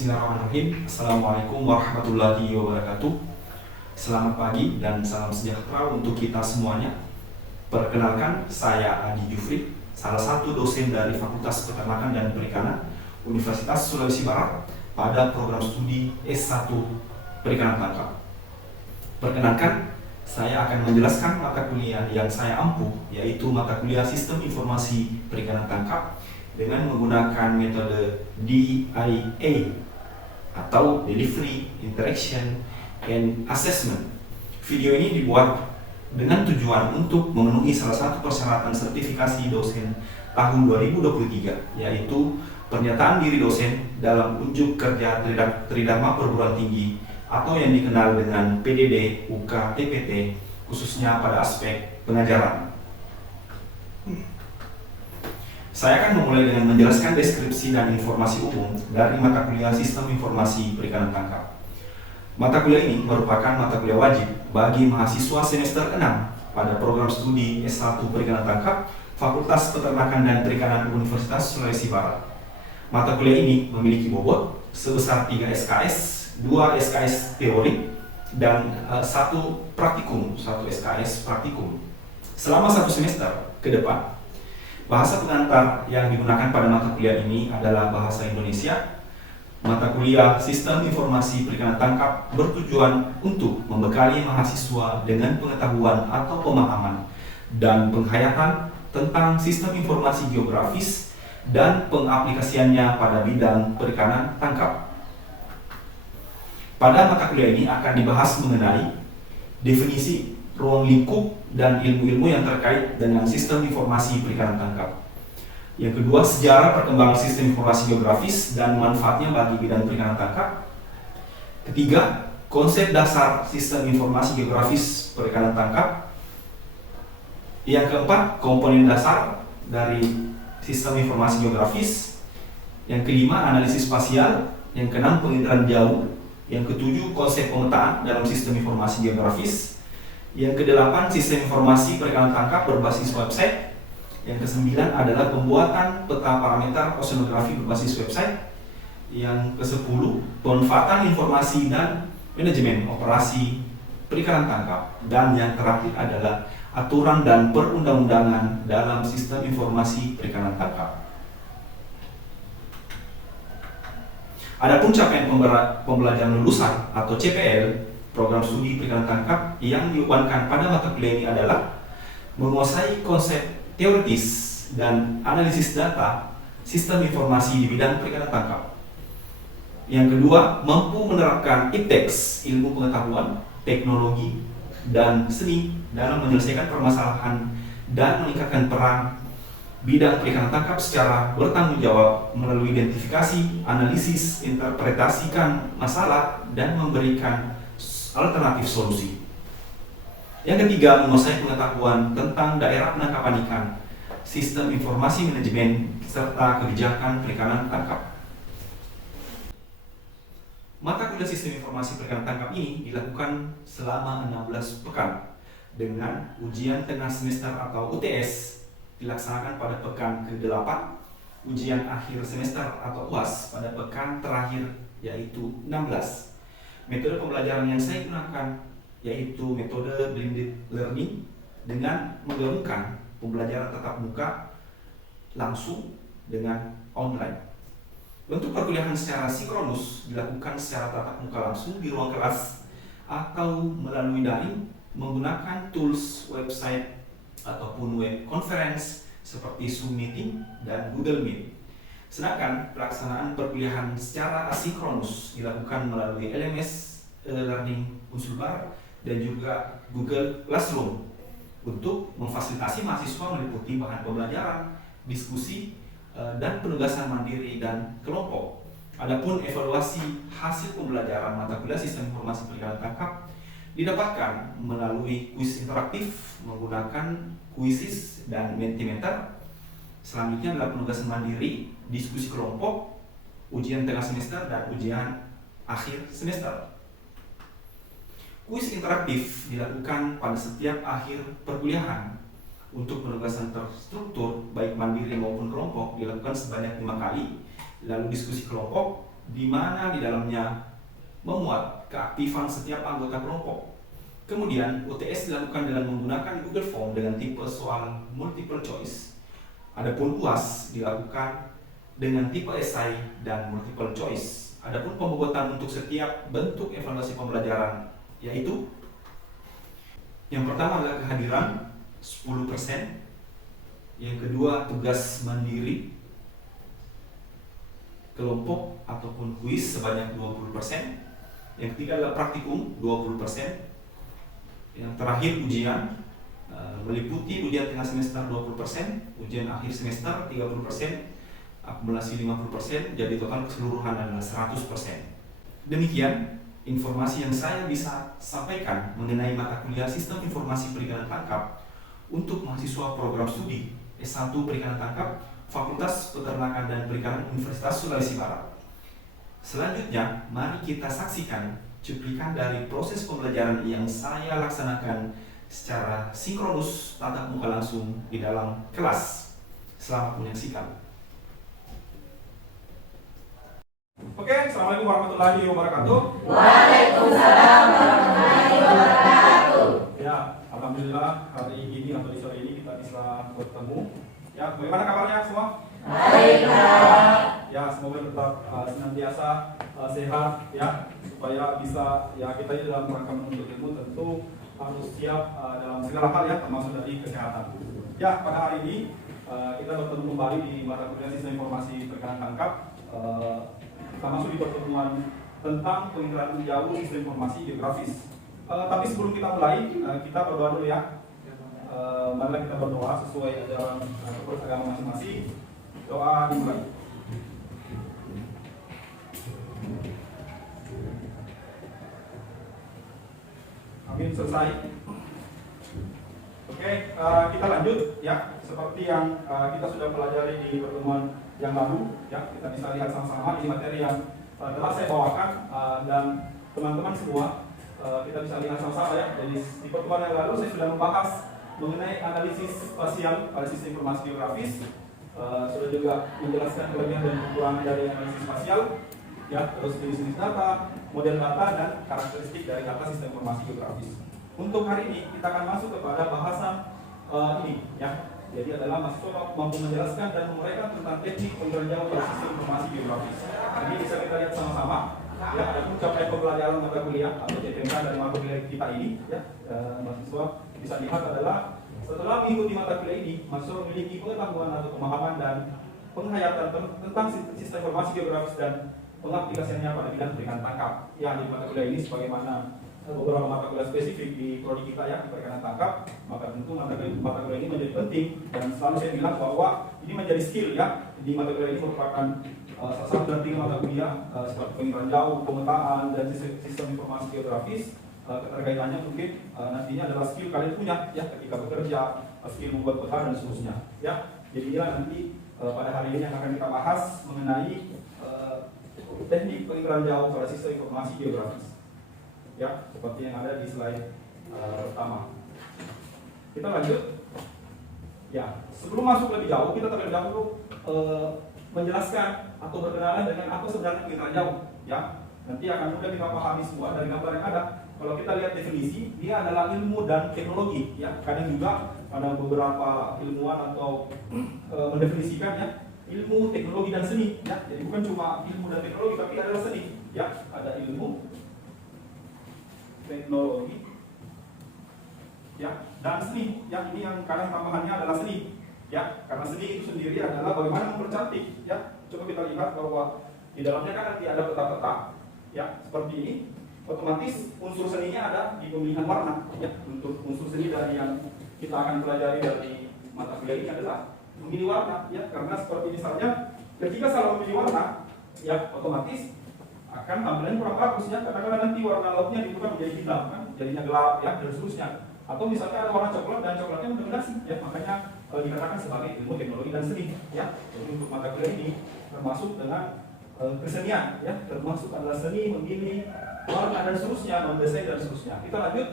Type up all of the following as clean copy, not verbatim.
Bismillahirrahmanirrahim. Assalamualaikum warahmatullahi wabarakatuh. Selamat pagi dan salam sejahtera untuk kita semuanya. Perkenalkan, saya Adi Jufri, salah satu dosen dari Fakultas Peternakan dan Perikanan Universitas Sulawesi Barat pada program studi S1 Perikanan Tangkap. Perkenalkan, saya akan menjelaskan mata kuliah yang saya ampuh, yaitu mata kuliah Sistem Informasi Perikanan Tangkap dengan menggunakan metode DIA atau Delivery, Interaction, and Assessment. Video ini dibuat dengan tujuan untuk memenuhi salah satu persyaratan sertifikasi dosen tahun 2023, yaitu pernyataan diri dosen dalam unjuk kerja Tridharma Perguruan Tinggi atau yang dikenal dengan PDD UK TPT, khususnya pada aspek pengajaran. Saya akan memulai dengan menjelaskan deskripsi dan informasi umum dari mata kuliah Sistem Informasi Perikanan Tangkap. Mata kuliah ini merupakan mata kuliah wajib bagi mahasiswa semester 6 pada program studi S1 Perikanan Tangkap Fakultas Peternakan dan Perikanan Universitas Sulawesi Barat. Mata kuliah ini memiliki bobot sebesar 3 SKS, 2 SKS teori, dan 1 praktikum, 1 SKS praktikum. Selama 1 semester ke depan, bahasa pengantar yang digunakan pada mata kuliah ini adalah bahasa Indonesia. Mata kuliah Sistem Informasi Perikanan Tangkap bertujuan untuk membekali mahasiswa dengan pengetahuan atau pemahaman dan penghayatan tentang sistem informasi geografis dan pengaplikasiannya pada bidang perikanan tangkap. Pada mata kuliah ini akan dibahas mengenai definisi, ruang lingkup, dan ilmu-ilmu yang terkait dengan sistem informasi perikanan tangkap. Yang kedua, sejarah perkembangan sistem informasi geografis dan manfaatnya bagi bidang perikanan tangkap. Ketiga, konsep dasar sistem informasi geografis perikanan tangkap. Yang keempat, komponen dasar dari sistem informasi geografis. Yang kelima, analisis spasial. Yang keenam, penginderaan jauh. Yang ketujuh, konsep pemetaan dalam sistem informasi geografis. Yang kedelapan, sistem informasi perikanan tangkap berbasis website. Yang kesembilan adalah pembuatan peta parameter oceanografi berbasis website. Yang kesepuluh, pemanfaatan informasi dan manajemen operasi perikanan tangkap. Dan yang terakhir adalah aturan dan perundang-undangan dalam sistem informasi perikanan tangkap. Adapun capaian pembelajaran lulusan atau CPL program studi perikanan tangkap yang diuangkan pada mata kuliah ini adalah menguasai konsep teoritis dan analisis data sistem informasi di bidang perikanan tangkap. Yang kedua, mampu menerapkan IPTEX, ilmu pengetahuan, teknologi, dan seni dalam menyelesaikan permasalahan dan meningkatkan peran bidang perikanan tangkap secara bertanggung jawab melalui identifikasi, analisis, interpretasikan masalah, dan memberikan alternatif solusi. Yang ketiga, menguasai pengetahuan tentang daerah penangkapan ikan, sistem informasi manajemen, serta kebijakan perikanan tangkap. Mata kuliah sistem informasi perikanan tangkap ini dilakukan selama 16 pekan dengan ujian tengah semester atau UTS dilaksanakan pada pekan ke-8, ujian akhir semester atau UAS pada pekan terakhir yaitu 16. Metode pembelajaran yang saya gunakan yaitu metode blended learning dengan menggabungkan pembelajaran tatap muka langsung dengan online. Bentuk perkuliahan secara sinkronus dilakukan secara tatap muka langsung di ruang kelas atau melalui daring menggunakan tools website ataupun web conference seperti Zoom Meeting dan Google Meet. Sedangkan pelaksanaan perkuliahan secara asinkronus dilakukan melalui LMS Learning Unsulbar dan juga Google Classroom untuk memfasilitasi mahasiswa meliputi bahan pembelajaran, diskusi, dan penugasan mandiri dan kelompok. Adapun evaluasi hasil pembelajaran mata kuliah Sistem Informasi Perikanan Tangkap didapatkan melalui kuis interaktif menggunakan Quizizz dan Mentimeter. Selanjutnya adalah penugasan mandiri, diskusi kelompok, ujian tengah semester, dan ujian akhir semester. Kuis interaktif dilakukan pada setiap akhir perkuliahan. Untuk penugasan terstruktur, baik mandiri maupun kelompok, dilakukan sebanyak 5 kali. Lalu diskusi kelompok di mana di dalamnya memuat keaktifan setiap anggota kelompok. Kemudian UTS dilakukan dengan menggunakan Google Form dengan tipe soal multiple choice. Adapun UAS dilakukan dengan tipe esai dan multiple choice. Adapun pembobotan untuk setiap bentuk evaluasi pembelajaran yaitu yang pertama adalah kehadiran 10%, yang kedua tugas mandiri kelompok ataupun kuis sebanyak 20%, yang ketiga adalah praktikum 20%, yang terakhir ujian meliputi ujian tengah semester 20%, ujian akhir semester 30%, akumulasi 50%, jadi total keseluruhan adalah 100%. Demikian informasi yang saya bisa sampaikan mengenai mata kuliah Sistem Informasi Perikanan Tangkap untuk mahasiswa program studi S1 Perikanan Tangkap Fakultas Peternakan dan Perikanan Universitas Sulawesi Barat. Selanjutnya, mari kita saksikan cuplikan dari proses pembelajaran yang saya laksanakan secara sinkronus tatap muka langsung di dalam kelas. Selamat menyaksikan. Oke, Assalamualaikum warahmatullahi wabarakatuh. Waalaikumsalam warahmatullahi wabarakatuh. Ya, alhamdulillah hari ini atau di sore ini kita bisa bertemu. Ya, bagaimana kabarnya semua? Baiklah. Ya, semoga tetap senantiasa sehat ya, supaya bisa ya kita ini dalam rangka menuntut ilmu tentu harus siap dalam segala hal ya, termasuk dari kesehatan. Ya, pada hari ini kita bertemu kembali di mata kuliah Sistem Informasi Perikanan Tangkap. Kita masuk di pertemuan tentang pengiraan jauh sistem informasi geografis. Tapi sebelum kita mulai, kita berdoa dulu ya. Marilah kita berdoa sesuai ajaran agama masing-masing. Doa dimulai. Amin, selesai. Oke, kita lanjut ya. Seperti yang kita sudah pelajari di pertemuan yang lalu, ya kita bisa lihat sama-sama ini materi yang telah saya bawakan dan teman-teman semua kita bisa lihat sama-sama ya. Jadi di pertemuan yang lalu saya sudah membahas mengenai analisis spasial pada sistem informasi geografis, sudah juga menjelaskan kelebihan dan kekurangan dari analisis spasial, ya terus jenis-jenis data, model data dan karakteristik dari data sistem informasi geografis. Untuk hari ini kita akan masuk kepada bahasan ini, ya. Jadi adalah mahasiswa mampu menjelaskan dan menguraikan tentang teknik pengiraan jauh pada sistem informasi geografis. Ini bisa kita lihat sama-sama. Ya, ada capaian pembelajaran mata kuliah atau CPMK dari mata kuliah kita ini. Ya, mahasiswa bisa lihat adalah setelah mengikuti mata kuliah ini, mahasiswa memiliki pengetahuan atau pemahaman dan penghayatan tentang sistem informasi geografis dan pengaplikasiannya pada bidang perikanan tangkap. Ya, di mata kuliah ini sebagaimana beberapa mata kuliah spesifik di prodi kita ya di perikanan tangkap, maka tentu mata kuliah ini menjadi penting dan selalu saya bilang bahwa ini menjadi skill ya. Di mata kuliah ini merupakan salah satu dari 3 mata kuliah seperti pengiraan jauh, pemetaan dan sistem informasi geografis. Keterkaitannya mungkin nantinya adalah skill kalian punya ya ketika bekerja, skill membuat peta dan seterusnya ya. Jadi inilah nanti pada hari ini yang akan kita bahas mengenai teknik pengiraan jauh pada sistem informasi geografis. Ya, seperti yang ada di slide pertama. Kita lanjut. Ya, sebelum masuk lebih jauh, kita terlebih dahulu menjelaskan atau berkenalan dengan apa sebenarnya pengiraan jauh. Ya, nanti akan mudah kita pahami semua dari gambar yang ada. Kalau kita lihat definisi, dia adalah ilmu dan teknologi. Ya, kadang juga ada beberapa ilmuwan atau mendefinisikan ya ilmu, teknologi dan seni. Ya, jadi bukan cuma ilmu dan teknologi, tapi adalah seni. Ya, ada ilmu, teknologi, ya, dan seni. Ya, ini yang kadang tambahannya adalah seni. Ya, karena seni itu sendiri adalah bagaimana mempercantik. Ya, coba kita lihat bahwa di dalamnya kan nanti ada peta-peta. Ya, seperti ini. Otomatis unsur seninya ada di pemilihan warna. Ya, untuk unsur seni dari yang kita akan pelajari dari mata kuliah ini adalah memilih warna. Ya, karena seperti misalnya ketika salah memilih warna, ya otomatis akan tampilan kurang bagus ya, katakanlah nanti warna lautnya diubah menjadi hitam kan, jadinya gelap ya dan seterusnya. Atau misalnya ada warna coklat dan coklatnya mendominasi ya, makanya dikatakan sebagai ilmu teknologi dan seni ya. Jadi untuk mata kuliah ini termasuk dengan kesenian ya, termasuk adalah seni memilih warna dan seterusnya, mendesain dan seterusnya. Kita lanjut.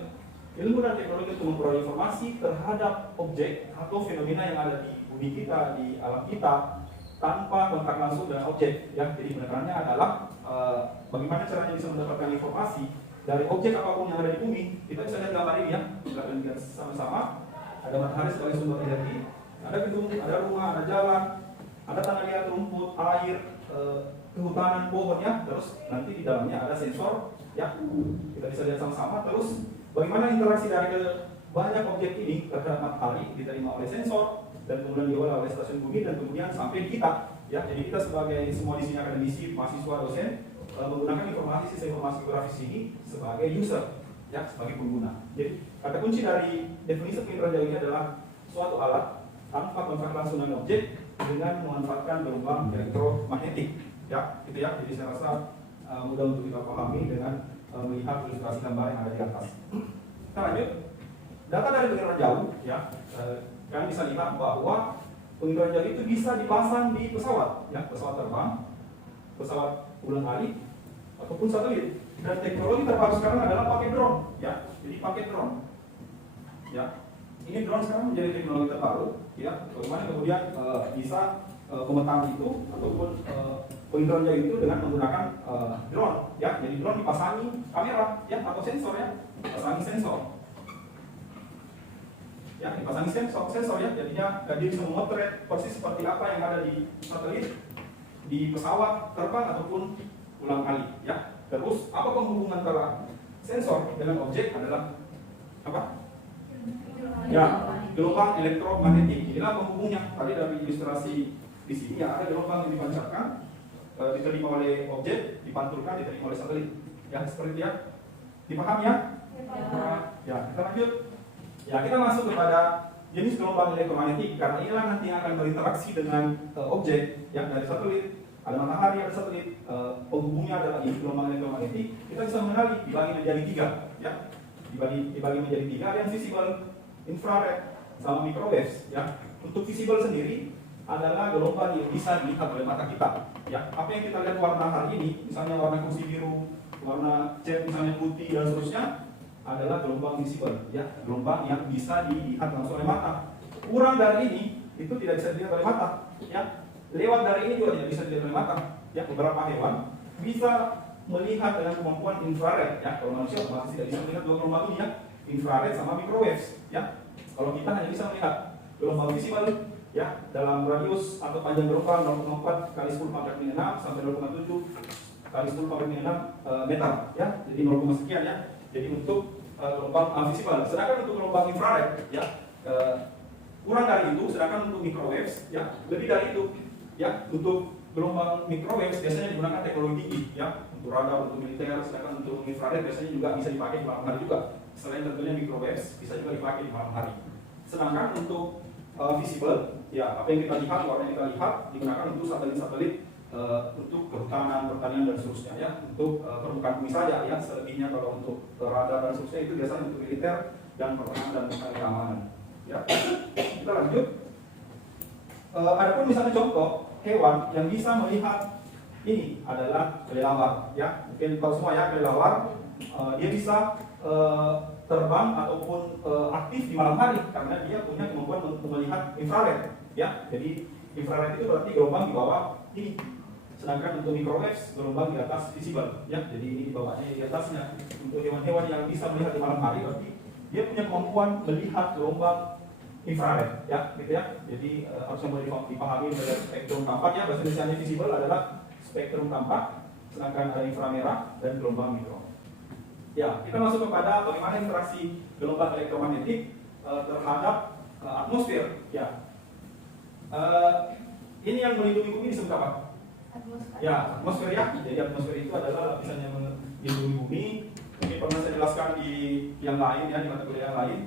Ilmu dan teknologi untuk memperoleh informasi terhadap objek atau fenomena yang ada di bumi kita, di alam kita, tanpa kontak langsung dengan objek. Ya, jadi penekanannya adalah bagaimana caranya bisa mendapatkan informasi dari objek apapun yang ada di bumi. Kita bisa lihat gambar ini ya, kita akan lihat sama-sama. Ada matahari sebagai sumber energi, ada gedung, ada rumah, ada jalan, ada tanah liat, rumput, air, kehutanan, pohon ya. Terus nanti di dalamnya ada sensor ya, kita bisa lihat sama-sama. Terus bagaimana interaksi dari banyak objek ini terhadap matahari diterima oleh sensor dan kemudian diolah oleh stasiun bumi dan kemudian sampai di kita ya. Jadi kita sebagai semua di sini akademisi, mahasiswa, dosen menggunakan sistem informasi geografis ini sebagai user ya, sebagai pengguna. Jadi kata kunci dari definisi penginderaan jauh ini adalah suatu alat tanpa kontak langsung dengan objek dengan memanfaatkan gelombang elektromagnetik ya, gitu ya. Jadi saya rasa mudah untuk kita pahami dengan melihat ilustrasi gambar yang ada di atas. Kita lanjut. Data dari penginderaan jauh ya, kalian bisa lihat bahwa penginderaan jauh itu bisa dipasang di pesawat ya, pesawat terbang, pesawat ulang-alik ataupun satelit. Dan teknologi terbaru sekarang adalah pakai drone ya, jadi pakai drone ya. Ini drone sekarang menjadi teknologi terbaru ya, bagaimana kemudian bisa memetaan itu ataupun penginderaan jauh itu dengan menggunakan drone ya. Jadi drone dipasangi kamera ya atau sensor ya, dipasangi sensor ya, dipasangi sensor ya. Jadinya dia bisa memotret persis seperti apa yang ada di satelit, di pesawat terbang ataupun ulang-alik ya. Terus apa penghubungan antara sensor dengan objek adalah apa? Ya, gelombang elektromagnetik. Inilah penghubungnya. Tadi dari ilustrasi di sini ya, ada gelombang yang dipancarkan, diterima oleh objek, dipantulkan, diterima oleh satelit. Ya, seperti ya. Dipahami ya? Ya, kita lanjut. Ya, kita masuk kepada jenis gelombang elektromagnetik karena inilah nanti yang akan berinteraksi dengan objek yang dari satelit. Ada matahari, ada satelit, penghubungnya adalah ini gelombang elektromagnetik. Kita bisa mengenali dibagi menjadi tiga ya. Dibagi menjadi tiga, ada yang visible, infrared, sama microwaves ya. Untuk visible sendiri adalah gelombang yang bisa dilihat oleh mata kita ya. Apa yang kita lihat warna hari ini, misalnya warna kursi biru, warna cat misalnya putih dan seterusnya, adalah gelombang visible ya, gelombang yang bisa dilihat langsung oleh mata. Kurang dari ini itu tidak bisa dilihat oleh mata ya. Lewat dari ini juga tidak bisa dilihat oleh mata ya. Beberapa hewan bisa melihat dengan kemampuan infrared ya. Kalau manusia masih tidak bisa melihat dua gelombang ini ya, infrared sama microwaves ya. Kalau kita hanya bisa melihat gelombang visible ya, dalam radius atau panjang gelombang 0,4 kali 10 pangkat min 6 sampai 0,7 kali 10 pangkat min 6 meter ya. Jadi 0, sekian ya. Jadi untuk gelombang visible. Sedangkan untuk gelombang infrared ya, kurang dari itu. Sedangkan untuk microwaves ya, lebih dari itu ya. Untuk gelombang microwaves biasanya digunakan teknologi tinggi ya, untuk radar, untuk militer. Sedangkan untuk infrared biasanya juga bisa dipakai di malam hari juga. Selain tentunya microwaves bisa juga dipakai di malam hari. Sedangkan untuk visible ya, apa yang kita lihat, warna yang kita lihat digunakan untuk satelit-satelit, untuk kehutanan, pertanian dan seterusnya ya, untuk permukaan bumi saja ya. Selebihnya kalau untuk radar dan seterusnya itu biasanya untuk militer dan pertahanan dan keamanan ya. Kita lanjut. Adapun misalnya contoh hewan yang bisa melihat ini adalah kelelawar ya. Mungkin tahu semua ya, kelelawar dia bisa terbang ataupun aktif di malam hari karena dia punya kemampuan untuk melihat infrared ya. Jadi infrared itu berarti gelombang di bawah ini. Sedangkan untuk microwaves gelombang di atas visible ya. Jadi ini di bawahnya, di atasnya. Untuk hewan-hewan yang bisa melihat di malam hari berarti dia punya kemampuan melihat gelombang infrared ya, gitu ya. Jadi harusnya boleh dipahami dari spektrum tampak ya. Bahasa Indonesia visible adalah spektrum tampak, sedangkan ada inframerah dan gelombang mikro. Ya, kita masuk kepada bagaimana interaksi gelombang elektromagnetik terhadap atmosfer ya. Ini yang melindungi bumi disebut apa? Atmosfer. Ya, atmosfer ya. Jadi atmosfer itu adalah lapisan yang melindungi bumi. Mungkin pernah saya jelaskan di yang lain ya, di mata kuliah yang lain,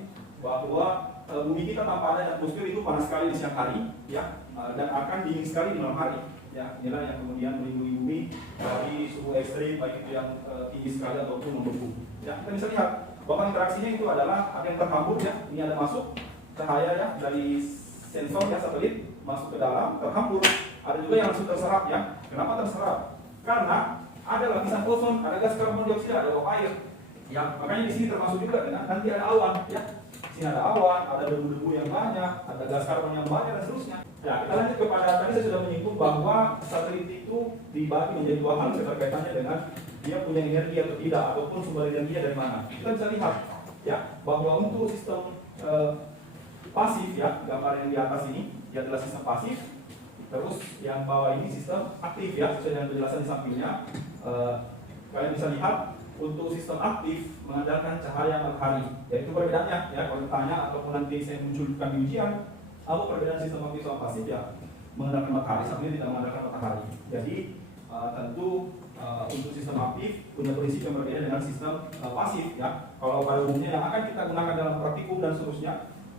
bahwa bumi kita tanpa ada atmosfer itu panas sekali di siang hari ya, dan akan dingin sekali di malam hari ya. Inilah yang kemudian melindungi bumi dari suhu ekstrim, baik itu yang tinggi sekali ataupun membeku ya. Kita bisa lihat bahwa interaksinya itu adalah ada yang terhambur ya. Ini ada masuk cahaya ya dari sensor ya, satelit masuk ke dalam, terhambur. Ada juga yang langsung terserap ya. Kenapa terserap? Karena ada lapisan ozon, ada gas karbon dioksida, ada uap air ya. Makanya di sini termasuk juga nanti ada awan ya. Di sini ada awan, ada debu-debu yang banyak, ada gas karbon yang banyak dan seterusnya. Ya, kita lanjut kepada tadi saya sudah menyinggung bahwa satelit itu dibagi menjadi dua hal keterkaitannya dengan dia punya energi atau tidak ataupun sumber energinya dari mana. Kita bisa lihat ya bahwa untuk sistem pasif ya, gambar yang di atas ini dia adalah sistem pasif. Terus yang bawah ini sistem aktif ya, sesuai dengan penjelasan di sampingnya. Kalian bisa lihat untuk sistem aktif mengandalkan cahaya matahari. Yaitu perbedaannya ya, kalau ditanya ataupun nanti saya munculkan di ujian, apa perbedaan sistem aktif sama pasif ya? Mengandalkan matahari, satu ini tidak mengandalkan matahari. Jadi tentu untuk sistem aktif punya prinsip yang berbeda dengan sistem pasif ya. Kalau pada umumnya yang akan kita gunakan dalam praktikum dan seterusnya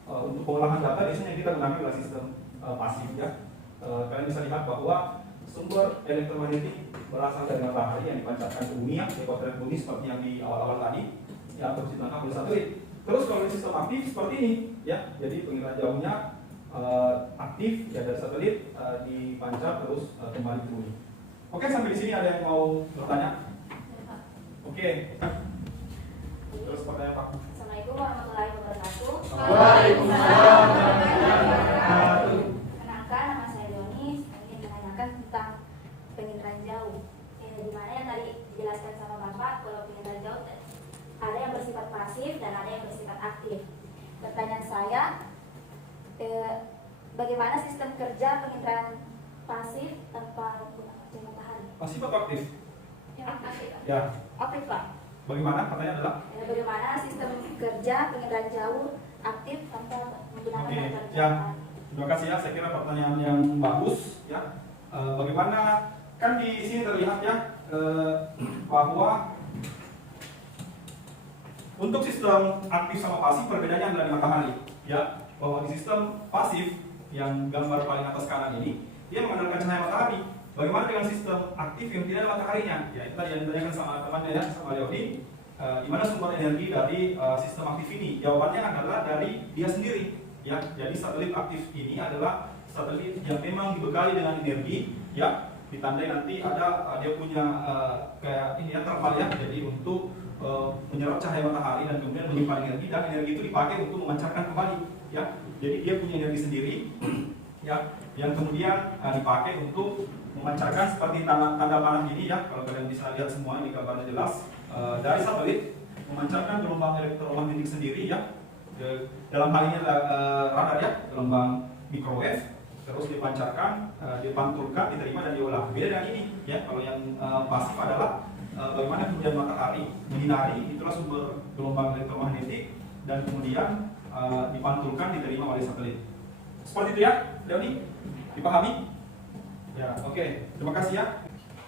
untuk pengolahan data biasanya kita gunakan adalah sistem pasif ya. Kalian bisa lihat bahwa sumber elektromagnetik berasal dari matahari yang dipancarkan ke bumi ya, ekuator bumi seperti yang di awal-awal tadi ya, atau ditangkap oleh satelit. Terus kalau di sistem aktif seperti ini ya, jadi pengiraan jauhnya aktif ya dari satelit dipancar terus kembali ke bumi. Oke, sampai di sini ada yang mau bertanya? Oke. Terus pertanyaan Pak. Assalamualaikum warahmatullahi wabarakatuh. Waalaikumsalam warahmatullahi wabarakatuh. Kenalkan, nama saya Doni. Ingin menanyakan tentang penginderaan jauh. Di mana yang tadi dijelaskan sama Bapak, kalau penginderaan jauh ada yang bersifat pasif dan ada yang bersifat aktif. Pertanyaan saya, bagaimana sistem kerja penginderaan pasif tanpa menggunakan matahari? Pasif atau aktif? Aktif. Ya. Aktif, Pak. Bagaimana? Pertanyaan adalah? Bagaimana sistem kerja penginderaan jauh aktif tanpa menggunakan Oke, matahari? ya. Terima kasih ya. Saya kira pertanyaan yang bagus ya. Bagaimana? Kan di sini terlihat ya bahwa untuk sistem aktif sama pasif perbedaannya adalah di matahari ya. Bahwa di sistem pasif yang gambar paling atas kanan ini dia mengandalkan cahaya matahari. Bagaimana dengan sistem aktif yang tidak ada mataharinya? Ya itu tadi yang ditanyakan sama temannya ya, sama Leoni. Di mana sumber energi dari sistem aktif ini? Jawabannya adalah dari dia sendiri. Ya, jadi satelit aktif ini adalah satelit yang memang dibekali dengan energi. Ya, ditandai nanti ada dia punya kayak ini ya thermal ya. Jadi untuk menyerap cahaya matahari dan kemudian menyimpan energi, dan energi itu dipakai untuk memancarkan kembali. Ya, jadi dia punya energi sendiri. Ya, yang kemudian dipakai untuk memancarkan seperti tanda panah ini ya. Kalau kalian bisa lihat semua ini gambarnya jelas dari satelit memancarkan gelombang elektromagnetik sendiri ya. Dalam hal ini radar ya, gelombang microwave, terus dipancarkan, dipantulkan, diterima dan diolah. Beda dengan ini ya. Kalau yang pasif adalah bagaimana kemudian matahari menyinari, itulah sumber gelombang elektromagnetik, dan kemudian dipantulkan, diterima oleh satelit. Seperti itu ya, Leoni? Dipahami? Ya, oke. Terima kasih ya.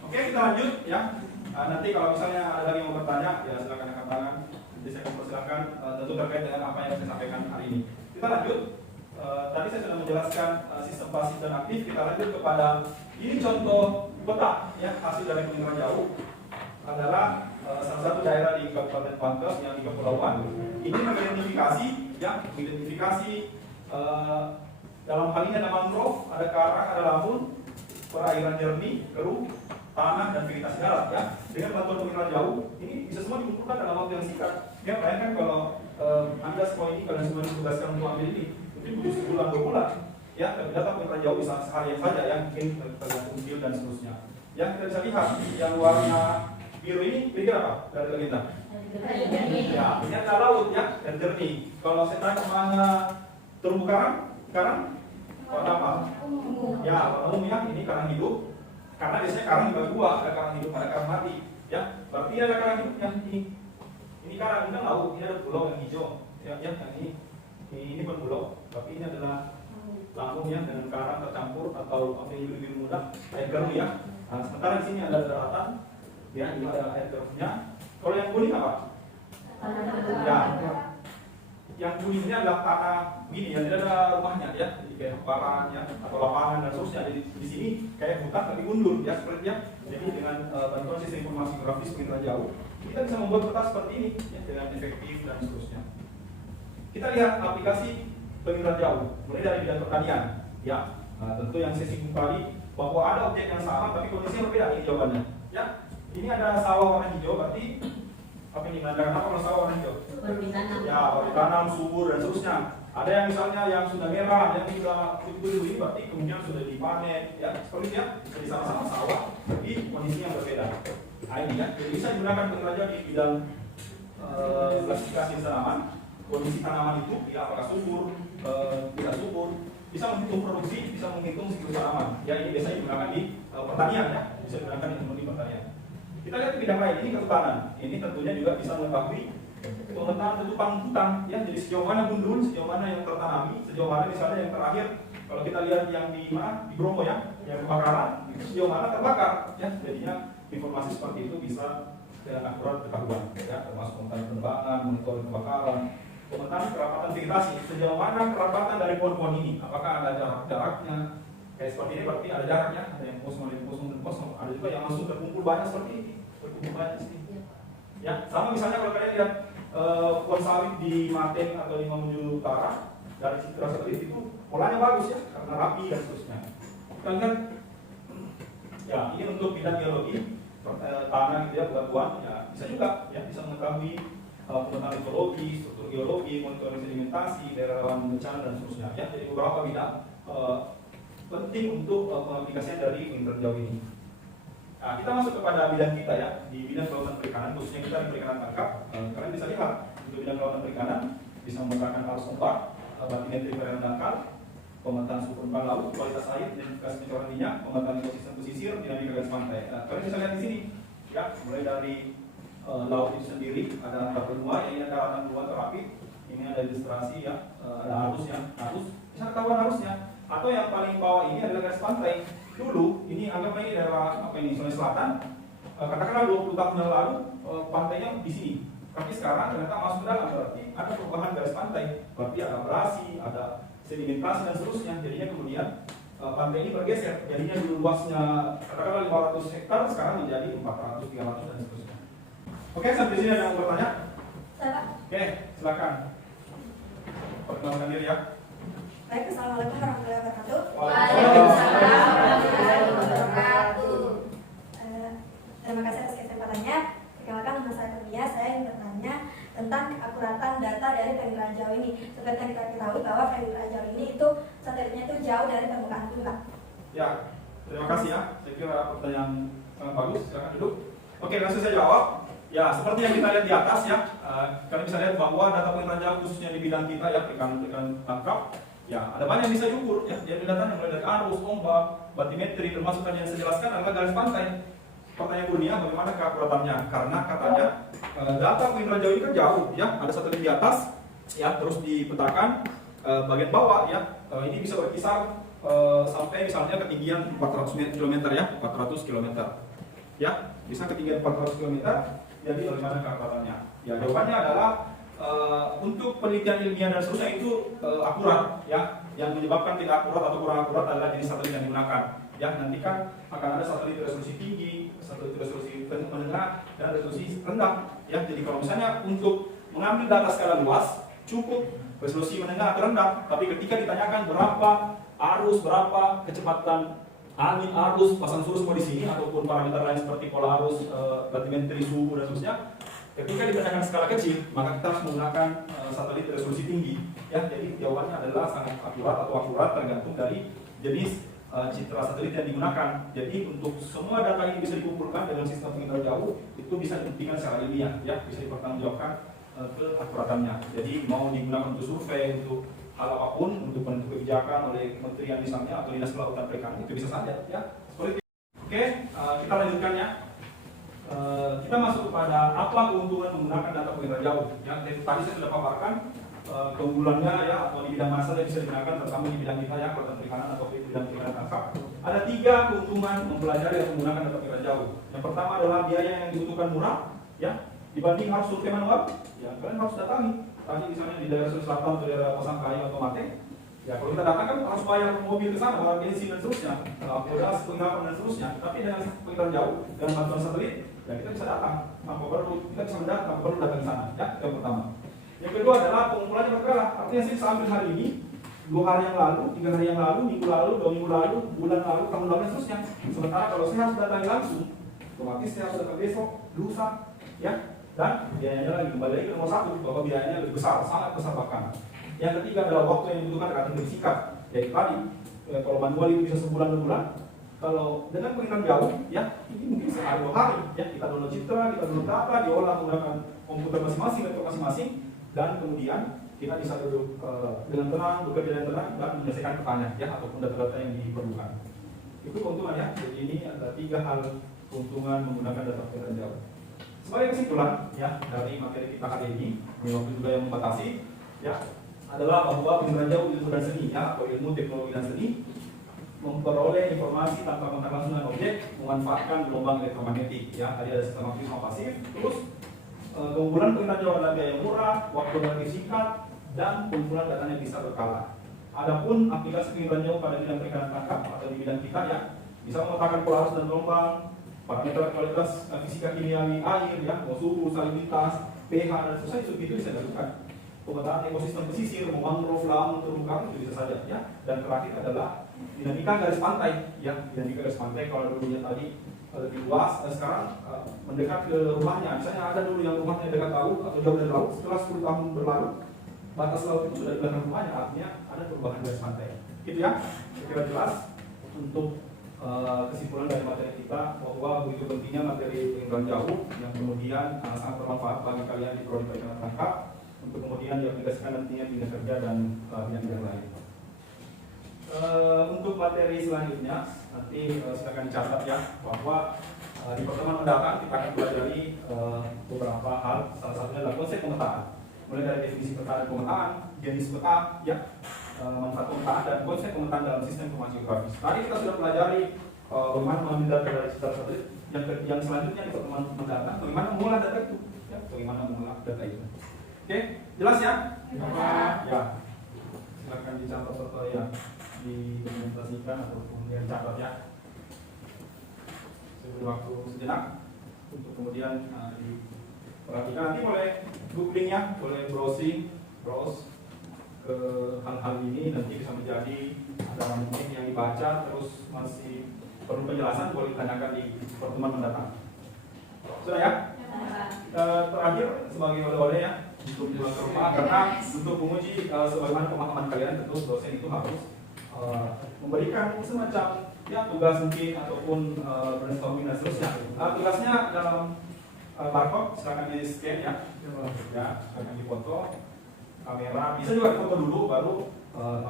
Oke, kita lanjut ya. Nanti kalau misalnya ada lagi yang mau bertanya, ya silakan angkat tangan. Nanti saya akan persilakan tentu terkait dengan apa yang saya sampaikan hari ini. Kita lanjut. Tadi saya sudah menjelaskan sistem pasif dan aktif. Kita lanjut kepada ini contoh peta ya, hasil dari penginderaan jauh adalah salah satu daerah di Kabupaten Pangkep yang di kepulauan. Ini mengidentifikasi ya, mengidentifikasi dalam hal ini ada mangrove, ada karang, ada lamun, perairan jernih, keruh, tanah, dan vegetasi darat ya. Dengan bantuan penginderaan jauh, ini bisa semua dikumpulkan dalam waktu yang singkat. Ya, bayangkan kalau Anda semua ini, kalian semua ditugaskan untuk ambil ini, mungkin butuh sebulan, 2 bulan. Ya, tapi data penginderaan jauh bisa seharian saja ya, mungkin tergantung field dan seterusnya. Yang kita bisa lihat, yang warna biru ini, kira-kira apa dari legenda? Ya, ini adalah laut ya, dan jernih. Kalau saya tanya mana terumbu karang? Karang warna apa? Ya, warna ungu ya. Ini karang hidup. Karena biasanya karang dibagi dua, ada karang hidup, ada karang mati. Ya, berarti ini ada karang hidup yang ini. Ini karang, ini laut, ini ada pulau yang hijau. Ya, yang ini bukan pulau, tapi ini adalah lamun ya, dengan karang tercampur atau apa yang lebih mudah, air keruh ya. Nah, sementara di sini ada daratan, ya, ini ada air keruhnya. Kalau yang kuning apa? Ya. Yang kuning ini adalah tanah gini ya, tidak ada rumahnya ya, jadi kayak hamparan ya, atau lapangan dan seterusnya. Jadi di sini kayak hutan tapi mundur ya, seperti ya. Jadi dengan bantuan sistem informasi grafis penginderaan jauh, kita bisa membuat peta seperti ini ya, dengan efektif dan seterusnya. Kita lihat aplikasi penginderaan jauh, mulai dari bidang pertanian ya. Tentu yang saya singgung tadi bahwa ada objek yang sama tapi kondisinya berbeda, ini jawabannya ya. Ini ada sawah warna hijau, berarti apa yang dikatakan apa kalau sawah warna hijau? Baru ditanam. Ya, baru ditanam, subur dan seterusnya. Ada yang misalnya yang sudah merah, ada yang sudah kuning ini berarti kemungkinan sudah dipanen, ya seperti itu ya, jadi sama-sama sawah, tapi kondisi yang berbeda. Nah ini ya, jadi bisa digunakan pengrajau di bidang klasifikasi tanaman, kondisi tanaman itu, ya apakah subur, tidak subur, bisa menghitung produksi, bisa menghitung siklus tanaman. Ya ini biasanya digunakan di pertanian ya, bisa digunakan di teknologi pertanian. Kita lihat di bidang lain, ini kehutanan. Ini tentunya juga bisa mengetahui pemetaan tutupan hutan, ya. Jadi sejauh mana gundul, sejauh mana yang tertanami, sejauh mana misalnya yang terakhir kalau kita lihat yang di mana di Bromo ya, yang kebakaran, itu sejauh mana terbakar, ya. Jadinya informasi seperti itu bisa dengan akurat ketahuan, ya. Termasuk pemetaan penebangan, monitoring kebakaran, pemetaan kerapatan vegetasi, sejauh mana kerapatan dari pohon-pohon ini, apakah ada jarak-jaraknya. Kayak seperti ini berarti ada jaraknya, ada yang kosong, ada yang kosong, dan kosong. Ada juga yang langsung terkumpul banyak seperti ini, terkumpul banyak sini. Ya, sama misalnya kalau kalian lihat pohon sawit di Mateng atau di Mamuju Utara dari citra satelit itu polanya bagus ya, karena rapi dan seterusnya. Kita lihat, ya ini untuk bidang geologi tanah gitu ya, batuan, ya bisa juga, ya bisa mengetahui pemetaan ekologi, struktur geologi, monitoring sedimentasi, daerah rawan bencana dan seterusnya. Ya, jadi beberapa bidang penting untuk pengaplikasian dari penginterjauh ini. Nah, kita masuk kepada bidang kita ya, di bidang kelautan perikanan, khususnya kita di perikanan tangkap. Kalian bisa lihat, untuk bidang kelautan perikanan bisa memetakan arus ombak, batimetri perairan dangkal, pemetaan suhu permukaan laut, kualitas air, identifikasi pencoran minyak, pemetaan ekosistem pesisir, dinamika garis pantai. Nah, kalian bisa lihat di sini, ya, mulai dari laut itu sendiri, ada antar benua, ya, ini ada antar benua terapit, ini ada ilustrasi ya, ada arusnya, arus, bisa ketahuan arusnya. Atau yang paling bawah ini adalah garis pantai. Dulu ini anggap ini daerah apa ini, Sulawesi Selatan. Katakanlah 20 tahun yang lalu pantainya di sini. Tapi sekarang ternyata masuk ke dalam, berarti ada perubahan garis pantai. Berarti ada abrasi, ada sedimentasi dan seterusnya. Jadinya kemudian pantai ini bergeser. Jadinya dulu luasnya katakanlah 500 hektar, sekarang menjadi 400, 300 dan seterusnya. Oke, sampai sini ada yang bertanya? Oke, silakan. Perkenalkan diri ya. Baik, assalamualaikum warahmatullahi wabarakatuh. Waalaikumsalam warahmatullahi wabarakatuh. Terima kasih atas kesempatannya. Perkenalkan, nama saya Kurnia. Saya ingin bertanya tentang keakuratan data dari penginderaan jauh ini. Seperti yang kita ketahui bahwa penginderaan jauh ini itu satelitnya itu jauh dari permukaan bumi, Pak. Ya, terima kasih ya. Saya kira pertanyaan sangat bagus. Silakan duduk. Oke, langsung saya jawab. Ya, seperti yang kita lihat di atas ya, kalian bisa lihat bahwa data penginderaan jauh khususnya di bidang kita ya, perikanan tangkap. Ya, ada banyak yang bisa diukur ya. Jadi datanya mulai dari arus, ombak, batimetri, termasuk yang saya jelaskan adalah garis pantai. Pertanyaan Kurnia, bagaimana keakuratannya? Karena katanya data penginderaan jauh ini kan jauh ya, ada satelit di atas ya, terus dipetakan bagian bawah ya. Ini bisa berkisar sampai misalnya ketinggian 400 km ya, 400 km. Ya, bisa ketinggian 400 km. Jadi bagaimana keakuratannya? Ya, jawabannya adalah untuk penelitian ilmiah dan seterusnya itu akurat ya. Yang menyebabkan tidak akurat atau kurang akurat adalah jenis satelit yang digunakan. Ya, nanti kan akan ada satelit resolusi tinggi, satelit resolusi menengah, dan resolusi rendah. Ya, jadi kalau misalnya untuk mengambil data skala luas cukup resolusi menengah atau rendah, tapi ketika ditanyakan berapa arus, berapa kecepatan angin, arus, pasang surut semua di sini ataupun parameter lain seperti pola arus, batimetri, suhu dan seterusnya, ketika ditanyakan skala kecil, maka kita harus menggunakan satelit resolusi tinggi. Ya, jadi jawabannya adalah sangat akurat atau akurat tergantung dari jenis citra satelit yang digunakan. Jadi untuk semua data ini bisa dikumpulkan dengan sistem penginderaan jauh, itu bisa dibuktikan secara ilmiah, ya, bisa dipertanggungjawabkan keakuratannya. Jadi mau digunakan untuk survei, untuk hal apapun, untuk bentuk kebijakan oleh kementerian misalnya atau dinas kelautan perikanan, itu bisa saja, ya. Seperti itu. Oke, kita lanjutkan ya. Kita masuk kepada apa keuntungan menggunakan data penginderaan jauh. Ya, tadi saya sudah paparkan keunggulannya ya, atau di bidang mana saja bisa digunakan, terutama di bidang kita ya, kelautan perikanan atau di bidang perikanan tangkap. Ada 3 keuntungan mempelajari dan menggunakan data penginderaan jauh. Yang pertama adalah biaya yang dibutuhkan murah, ya, dibanding harus survei manual. Ya, kalian harus datangi. Tadi misalnya di daerah Sulawesi Selatan atau daerah Pasangkayu atau Mateng. Ya, kalau kita datang kan harus bayar mobil ke sana, bayar bensin dan seterusnya, modal penggarapan dan seterusnya. Tapi dengan penginderaan jauh, dengan bantuan satelit, ya kita bisa datang. Tanpa perlu kita bisa mendatang, tanpa perlu datang ke sana. Ya, itu yang pertama. Yang kedua adalah pengumpulannya berkala. Artinya saya ambil hari ini, 2 hari yang lalu, 3 hari yang lalu, minggu lalu, 2 minggu lalu, bulan lalu, tahun lalu dan seterusnya. Sementara kalau saya harus datangi langsung, otomatis saya harus datang besok, lusa, ya. Dan biayanya lagi kembali lagi ke nomor 1 bahwa biayanya lebih besar, sangat besar bahkan. Yang ketiga adalah waktu yang dibutuhkan akan lebih singkat. Yaitu tadi, kalau manual itu bisa sebulan 2 bulan. Kalau dengan penginderaan jauh, ya ini mungkin sehari 2 hari. Ya kita download citra, kita download data, diolah menggunakan komputer masing-masing, laptop masing-masing, dan kemudian kita bisa duduk dengan tenang, bekerja dengan tenang, dan menyelesaikan pertanyaan, ya ataupun data-data yang diperlukan. Itu keuntungan ya. Jadi ini ada 3 hal keuntungan menggunakan data penginderaan jauh. Sebagai kesimpulan, ya dari materi kita hari ini waktu juga yang membatasi, ya adalah bahwa penginderaan jauh ilmu dan seni, ya atau ilmu teknologi dan seni, memperoleh informasi tanpa kontak langsung dengan objek, memanfaatkan gelombang elektromagnetik. Ya, tadi ada sistem aktif sama pasif. Terus keunggulan penginderaan jauh adalah biaya murah, waktu relatif singkat, dan pengumpulan datanya bisa berkala. Adapun aplikasi penginderaan jauh pada bidang perikanan tangkap atau di bidang kita, ya bisa memetakan pola arus dan gelombang, parameter kualitas fisika kimiawi air, ya mau suhu, salinitas, pH dan seterusnya itu bisa dilakukan. Pemetaan ekosistem pesisir, mangrove, laut, terumbu karang itu bisa saja, ya. Dan terakhir adalah dinamika garis pantai, ya dinamika garis pantai kalau dulunya tadi lebih luas, sekarang mendekat ke rumahnya. Misalnya ada dulu yang rumahnya dekat laut atau jauh dari laut, setelah 10 tahun berlalu batas laut itu sudah di belakang rumahnya, artinya ada perubahan garis pantai. Gitu ya, kira jelas untuk kesimpulan dari materi kita bahwa begitu pentingnya materi penginderaan jauh yang kemudian sangat bermanfaat bagi kalian di prodi perikanan tangkap untuk kemudian diaplikasikan nantinya di kerja dan bidang-bidang lain. Untuk materi selanjutnya nanti silakan dicatat ya bahwa di pertemuan mendatang kita akan pelajari beberapa hal, salah satunya adalah konsep pemetaan, mulai dari definisi peta dan pemetaan, jenis peta, ya manfaat pemetaan dan konsep pemetaan dalam sistem informasi geografis. Tadi kita sudah pelajari bagaimana mengambil data dari sekitar satelit. Yang selanjutnya di pertemuan mendatang bagaimana mengolah data itu, ya bagaimana mengolah data itu. Oke, jelas ya? Ya, silakan dicatat atau ya didokumentasikan atau kemudian catat ya. Saya beri waktu sejenak untuk kemudian diperhatikan. Nanti boleh googling ya, boleh browse ke hal-hal ini, nanti bisa menjadi ada mungkin yang dibaca terus masih perlu penjelasan, boleh ditanyakan di pertemuan mendatang. Sudah ya? Terakhir sebagai oleh-oleh ya untuk pulang ke rumah, karena untuk menguji sebagaimana pemahaman kalian tentu dosen itu harus memberikan semacam ya tugas mungkin ataupun brainstorming dan seterusnya. Tugasnya dalam barcode silakan di scan ya, silakan difoto kamera, bisa juga difoto dulu baru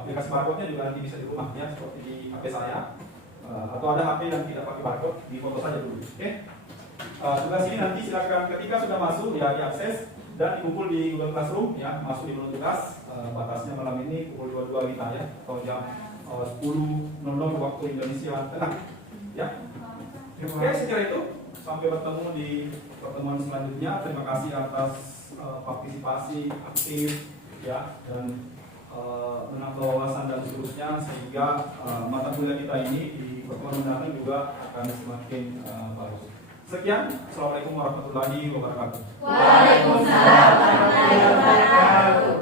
aplikasi barcode-nya juga nanti bisa di rumah ya, seperti di HP saya atau ada HP yang tidak pakai barcode, difoto saja dulu. Oke. Tugas ini nanti silakan ketika sudah masuk ya diakses dan dikumpul di Google Classroom ya, masuk di menu tugas. Batasnya malam ini pukul 22 kita ya, atau jam 10.00 waktu Indonesia Tengah ya. Oke, sekira itu. Sampai bertemu di pertemuan selanjutnya. Terima kasih atas partisipasi aktif ya, dan menambah wawasan dan seterusnya, sehingga mata kuliah kita ini di pertemuan mendatang juga akan semakin bagus. Sekian, Assalamualaikum warahmatullahi wabarakatuh. Waalaikumsalam warahmatullahi wabarakatuh.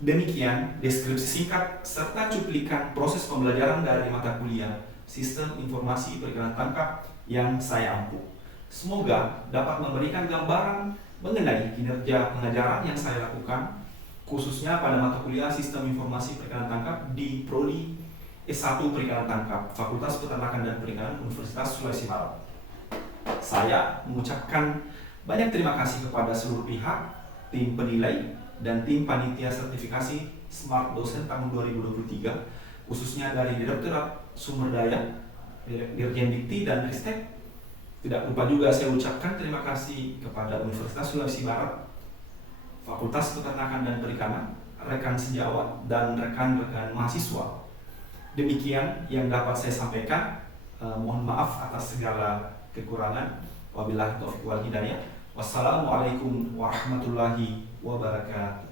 Demikian deskripsi singkat serta cuplikan proses pembelajaran dari mata kuliah Sistem Informasi Perikanan Tangkap yang saya ampuh. Semoga dapat memberikan gambaran mengenai kinerja pengajaran yang saya lakukan, khususnya pada mata kuliah Sistem Informasi Perikanan Tangkap di Prodi S1 Perikanan Tangkap, Fakultas Peternakan dan Perikanan Universitas Sulawesi Barat. Saya mengucapkan banyak terima kasih kepada seluruh pihak, tim penilai, dan tim panitia sertifikasi Smart Dosen tahun 2023, khususnya dari Direktorat Sumber Daya, Dirjen Dikti dan Ristek. Tidak lupa juga saya ucapkan terima kasih kepada Universitas Sulawesi Barat, Fakultas Peternakan dan Perikanan, rekan sejawat, dan rekan-rekan mahasiswa. Demikian yang dapat saya sampaikan. Mohon maaf atas segala kekurangan. Wabillahi taufiq wal hidayah. Wassalamualaikum warahmatullahi wabarakatuh.